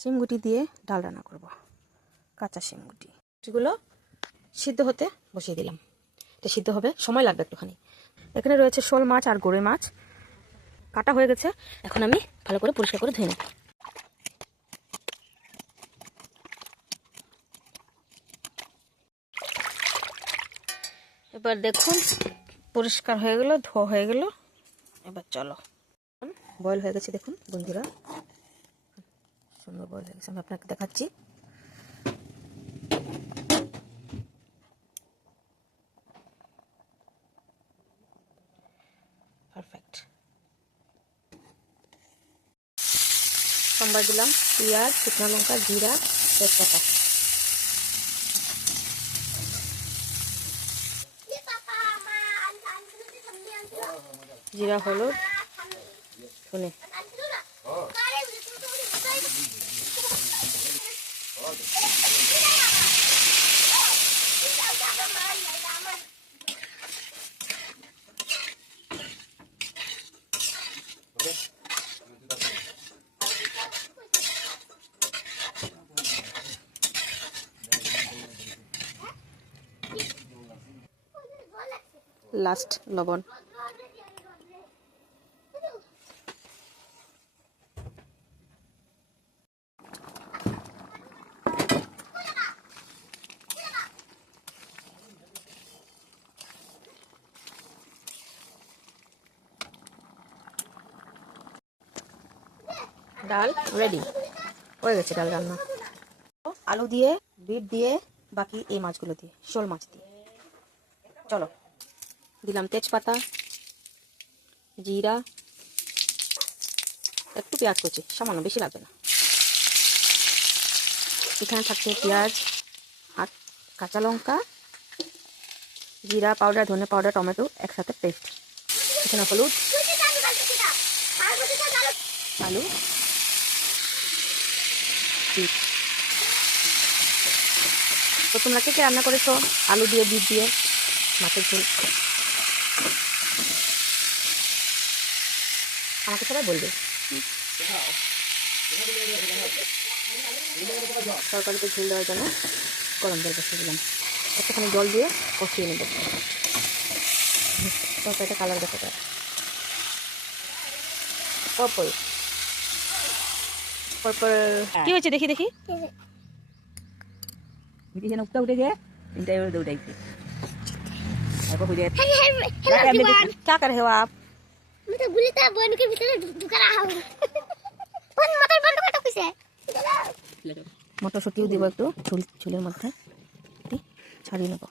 শিমগুটি দিয়ে ডাল রান্না করব, কাঁচা শিমগুটি। এগুলো সিদ্ধ হতে বসিয়ে দিলাম। এটা সিদ্ধ হবে, সময় লাগবে একটুখানি। এখানে রয়েছে শোল মাছ আর গরই মাছ, কাটা হয়ে গেছে। এখন আমি ভালো করে পরিষ্কার করে ধুয়ে নেব। এবার দেখুন পরিষ্কার হয়ে গেল, ধোয়া হয়ে গেল। এবার চলো, বয়েল হয়ে গেছে দেখুন বন্ধুরা, সুন্দর বয়েল হয়ে গেছে। আমি আপনাকে দেখাচ্ছি। পারফেক্ট। সম্বার দিলাম পেঁয়াজ, শুকনো লঙ্কা, জিরা, তেজপাতা। জিরা, হলুদ, ধনে। লাস্ট লবণ। ডাল রেডি হয়ে গেছে। ডাল রান্না আলু দিয়ে, বিট দিয়ে, বাকি এই মাছগুলো দিয়ে, শোল মাছ দিয়ে। চলো, দিলাম তেজপাতা, জিরা, একটু পেঁয়াজ কুচি, সামান্য, বেশি লাগবে না। এখানে থাকছে পেঁয়াজ আর কাঁচা লঙ্কা, জিরা পাউডার, ধনে পাউডার, টমেটো একসাথে পেস্ট। এখানে হলুদ, আলু, বিট। তো তোমরা কে কে রান্না করেছো আলু দিয়ে, বিট দিয়ে মাছের ঝোল? আমাকে সবাই বলবে। তরকারিতে ঝোল দেওয়ার জন্য গরম জল বসিয়ে দিলাম। একটুখানি জল দিয়ে কষিয়ে নেব। তরকারিটা কালার দেখো তার পরপর পরপর। কি হয়েছে দেখি দেখি। উঠে গিয়ে দৌড়াইছে। क्या कर रहे हो आप? मैं तो बोली था बन के भीतर ढुका रहा हूं। बन मटर बंद कर तो किसे মটরশুঁটিও দিব একটু ঝোলের মধ্যে, ছাড়িয়ে নেব।